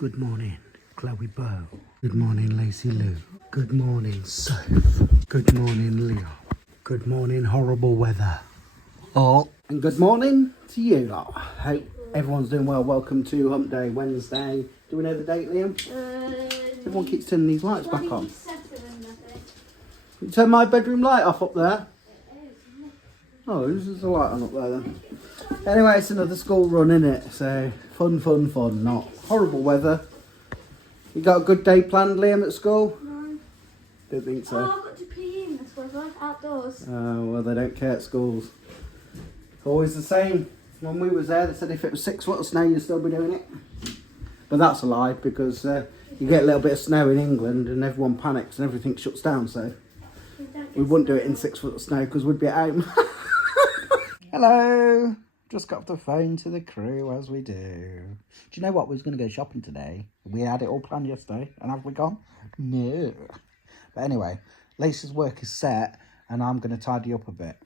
Good morning, Chloe Bow. Good morning, Lacey Lou. Good morning, Soph. Good morning, Leon. Good morning, horrible weather. Oh, and good morning to you lot. Hope everyone's doing well. Welcome to Hump Day Wednesday. Do we know the date, Liam? Everyone keeps turning these lights back on. You turn my bedroom light off up there. Oh, there's a light on up there then. Anyway, it's another school run, innit? So, fun, not horrible weather. You got a good day planned, Liam, at school? No. Don't think so. Oh, I've got to pee in this weather, outdoors. Oh, well, they don't care at schools. Always the same. When we was there, they said if it was 6 foot of snow, you'd still be doing it. But that's a lie, because you get a little bit of snow in England and everyone panics and everything shuts down, so we wouldn't do it in 6 foot of snow because we'd be at home. Hello! Just got off the phone to the crew, as we do. Do you know what? We was going to go shopping today. We had it all planned yesterday. And have we gone? No. But anyway, Lacey's work is set, and I'm going to tidy up a bit.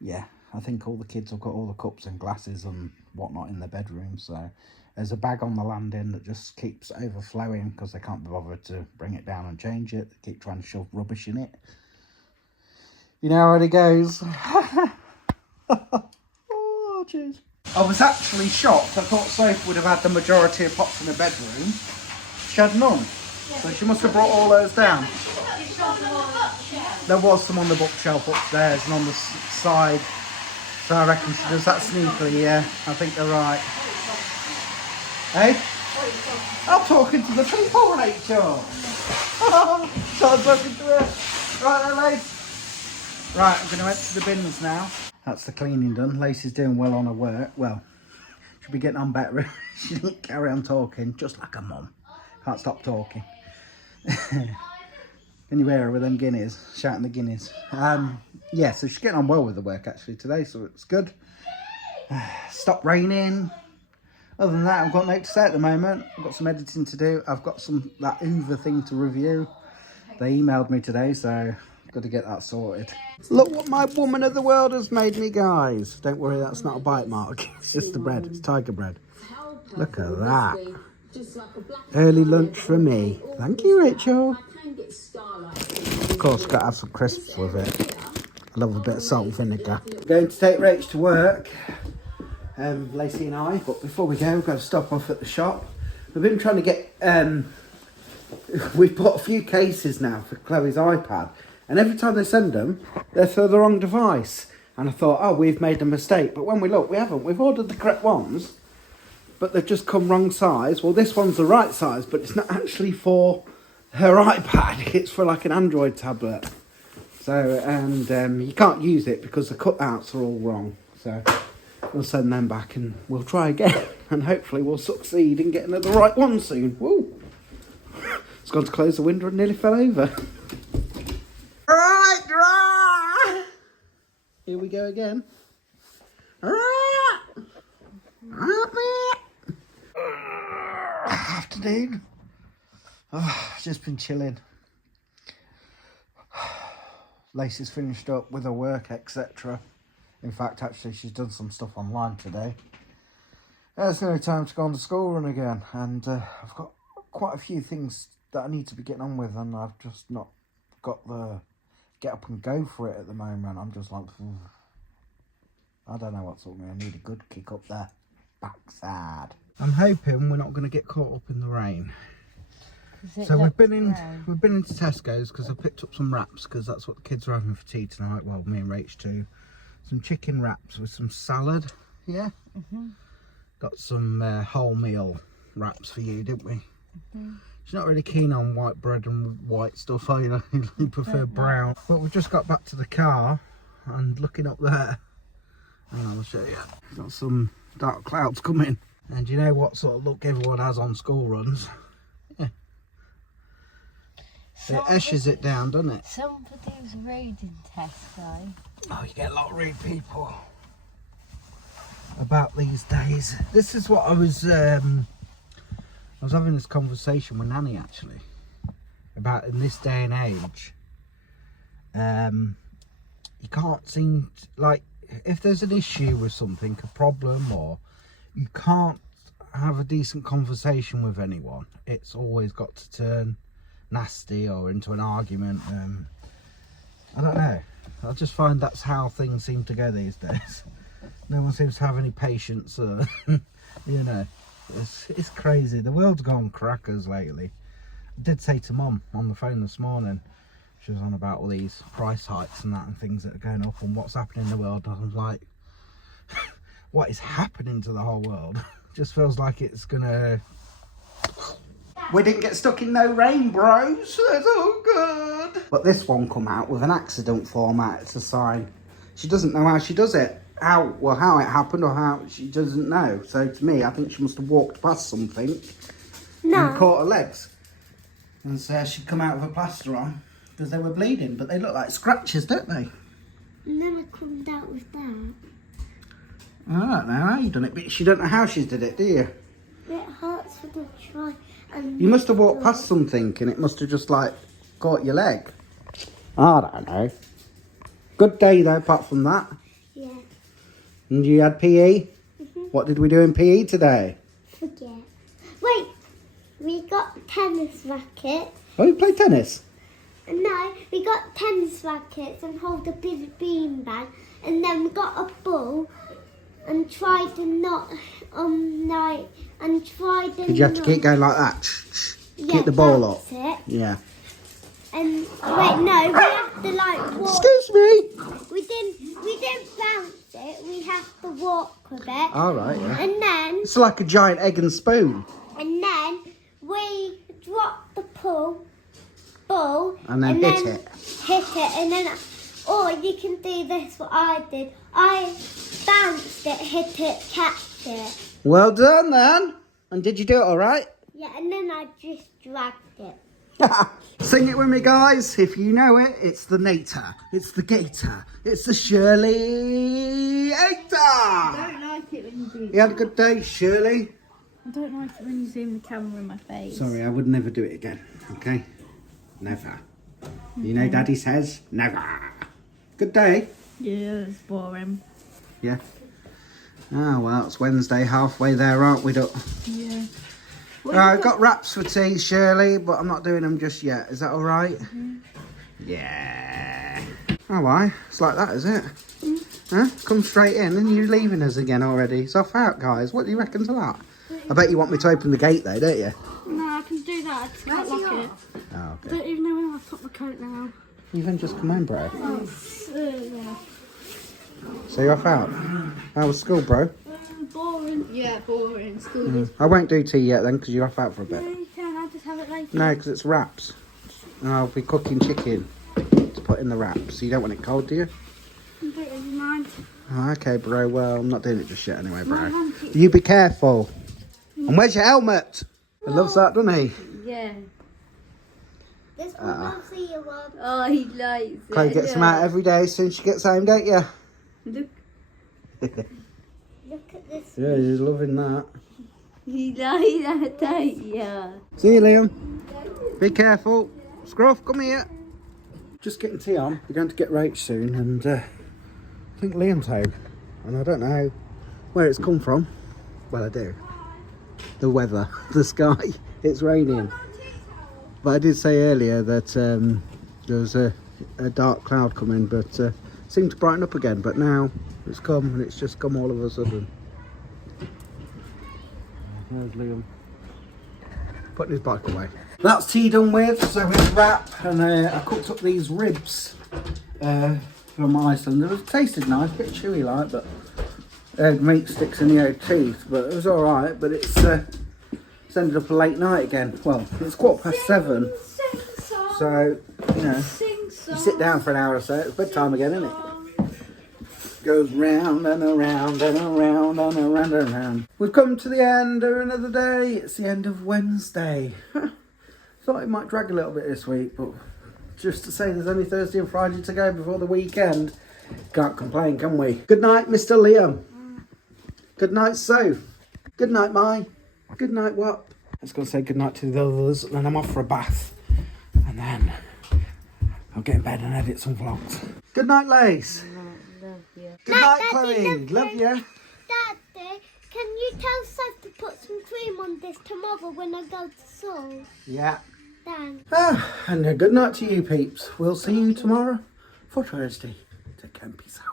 Yeah, I think all the kids have got all the cups and glasses and whatnot in their bedroom. So there's a bag on the landing that just keeps overflowing because they can't be bothered to bring it down and change it. They keep trying to shove rubbish in it. You know how it goes. Oh, cheers. I was actually shocked. I thought Sophie would have had the majority of pots in her bedroom. She had none. So she must have brought all those down. There was some on the bookshelf upstairs and on the side. So I reckon she does that sneakily, yeah. I think they're right. Hey? I'm talking to the people, Rachel. So I'm talking to her. Right then, Lace. Right, I'm going to empty the bins now. That's the cleaning done. Lacey's doing well on her work. Well, she'll be getting on better. She didn't carry on talking, just like her mum. Can't stop talking. Can you hear her with them guineas? Shouting the guineas. Yeah, so she's getting on well with the work actually today, so it's good. Stopped raining. Other than that, I've got no to say at the moment. I've got some editing to do. I've got that Hoover thing to review. They emailed me today, so got to get that sorted. Look what my woman of the world has made me, guys. Don't worry, that's not a bite mark. It's just the bread. It's tiger bread. Look at that. Early lunch for me. Thank you, Rachel. Of course, got to have some crisps with it. I love a bit of salt and vinegar. We're going to take Rach to work, Lacey and I. But before we go, we've got to stop off at the shop. We've been trying to get... we've bought a few cases now for Chloe's iPad. And every time they send them, they're for the wrong device. And I thought, oh, we've made a mistake. But when we look, we haven't. We've ordered the correct ones, but they've just come wrong size. Well, this one's the right size, but it's not actually for her iPad. It's for like an Android tablet. So, and you can't use it because the cutouts are all wrong. So we'll send them back and we'll try again. And hopefully we'll succeed in getting the right one soon. Woo! It's gone to close the window and nearly fell over. Right. Here we go again. Afternoon. Oh, just been chilling. Lacey's finished up with her work, etc. In fact, actually, she's done some stuff online today. There's no time to go on the school run again, and I've got quite a few things that I need to be getting on with, and I've just not got the get up and go for it at the moment. I'm just like, I don't know what's up with me. I need a good kick up there backside. I'm hoping we're not going to get caught up in the rain. So we've been into Tesco's because I picked up some wraps because that's what the kids are having for tea tonight. Well, me and Rach too. Some chicken wraps with some salad. Yeah. Got some wholemeal wraps for you, didn't we? She's not really keen on white bread and white stuff, are you? You prefer brown. But we've just got back to the car and looking up there, and I'll show you. Got some dark clouds coming. And you know what sort of look everyone has on school runs? Yeah. It eshes it down, doesn't it? Somebody's reading Tesco. Oh, you get a lot of rude people about these days. This is what I was having this conversation with Nanny actually about in this day and age. You can't seem to, like, if there's an issue with something, a problem, or you can't a decent conversation with anyone, it's always got to turn nasty or into an argument. I don't know. I just find that's how things seem to go these days. No one seems to have any patience. You know, it's crazy. The world's gone crackers lately. I did say to Mum on the phone this morning, she was on about all these price hikes and that and things that are going up and what's happening in the world. And I was like, what is happening to the whole world? Just feels like it's gonna... We didn't get stuck in no rain, bros. That's all good. But this one come out with an accident format. It's a sign. She doesn't know how she does it. How it happened or how she doesn't know. So to me, I think she must have walked past something and caught her legs. And so she'd come out with a plaster on because they were bleeding. But they look like scratches, don't they? And then I come out with that. I don't know how you done it, but she don't know how she did it, do you? It hurts for the try. And You must have walked past something and it must have just like caught your leg. I don't know. Good day though, apart from that. Yeah. And you had PE? What did we do in PE today? Forget. Wait. We got tennis rackets. Oh, you played tennis? No, we got tennis rackets and hold a big beanbag, and then we got a ball and tried to not Did you have to keep going like that? Keep the ball up. It. Yeah. And wait, no, we have to like walk. Excuse me. We didn't bounce it. We have to walk with it. All right, yeah. And then It's like a giant egg and spoon. we dropped the ball And then hit it. Hit it, and then, or you can do this. What I did, I bounced it, hit it, catch it. Well done then. And did you do it all right? Yeah, and then I just dragged it. Sing it with me, guys. If you know it, it's the Nater, it's the Gator, it's the Shirley Hater. I don't like it when you do You had a good day, Shirley? I don't like it when you zoom the camera in my face. Sorry, I would never do it again, okay? Never. You know Daddy says never. Good day. Yeah, it's boring. Yeah. Oh, well, it's Wednesday, halfway there, aren't we, Duck? Yeah. I've got wraps for tea, Shirley, but I'm not doing them just yet. Is that all right? Yeah. Oh, why? It's like that, is it? Huh? Come straight in and you're leaving us again already. It's off out, guys. What do you reckon to that? I bet you want me to open the gate, though, don't you? No, I can do that. I just can't lock it. Oh, I okay. don't even know when I've put my coat now. You've only just come home, bro. Yeah. So you're off out? How was school, bro? Boring. Yeah, boring. School is. I won't do tea yet then, because you're off out for a No, bit. you can. I'll just have it later. No, because it's wraps. And I'll be cooking chicken to put in the wraps. So you don't want it cold, do you? I don't really mind. Oh, okay, bro. Well, I'm not doing it just yet anyway, bro. You be careful. And where's your helmet? He loves that, doesn't he? Yeah. This one loves the one. Oh, he likes it. Chloe gets them out every day as soon as she gets home, don't you? Look, Look at this. Yeah, she's loving that. he likes that, don't you? See you, Liam. Be careful. Scruff, come here. Just getting tea on. We're going to get Rach soon, and I think Liam's home. And I don't know where it's come from. Well, I do. The weather, the sky. It's raining. But I did say earlier that there was a dark cloud coming, but seemed to brighten up again. But now it's come, and it's just come all of a sudden. There's Liam putting his bike away. That's tea done with, so it's wrap, and I cooked up these ribs from Iceland. It tasted nice, a bit chewy like, but meat sticks in the old teeth, but it was alright. But it's ended up a late night again. Well, it's 7:15, so you know, you sit down for an hour or so, it's bedtime again, isn't it? Goes round and around and around and around and around. We've come to the end of another day. It's the end of Wednesday. Thought it might drag a little bit this week, but just to say there's only Thursday and Friday to go before the weekend, can't complain, can we? Good night, Mr. Liam. Good night, Soph. Good night, Mai. Good night, what? I was going to say good night to the others, and then I'm off for a bath. And then I'll get in bed and edit some vlogs. Good night, Lace. Love you. Good night, Chloe. Love you. Daddy, can you tell Seth to put some cream on this tomorrow when I go to school. Yeah. Thanks. And a good night to you peeps. We'll see you tomorrow for Thursday. Take care and peace out.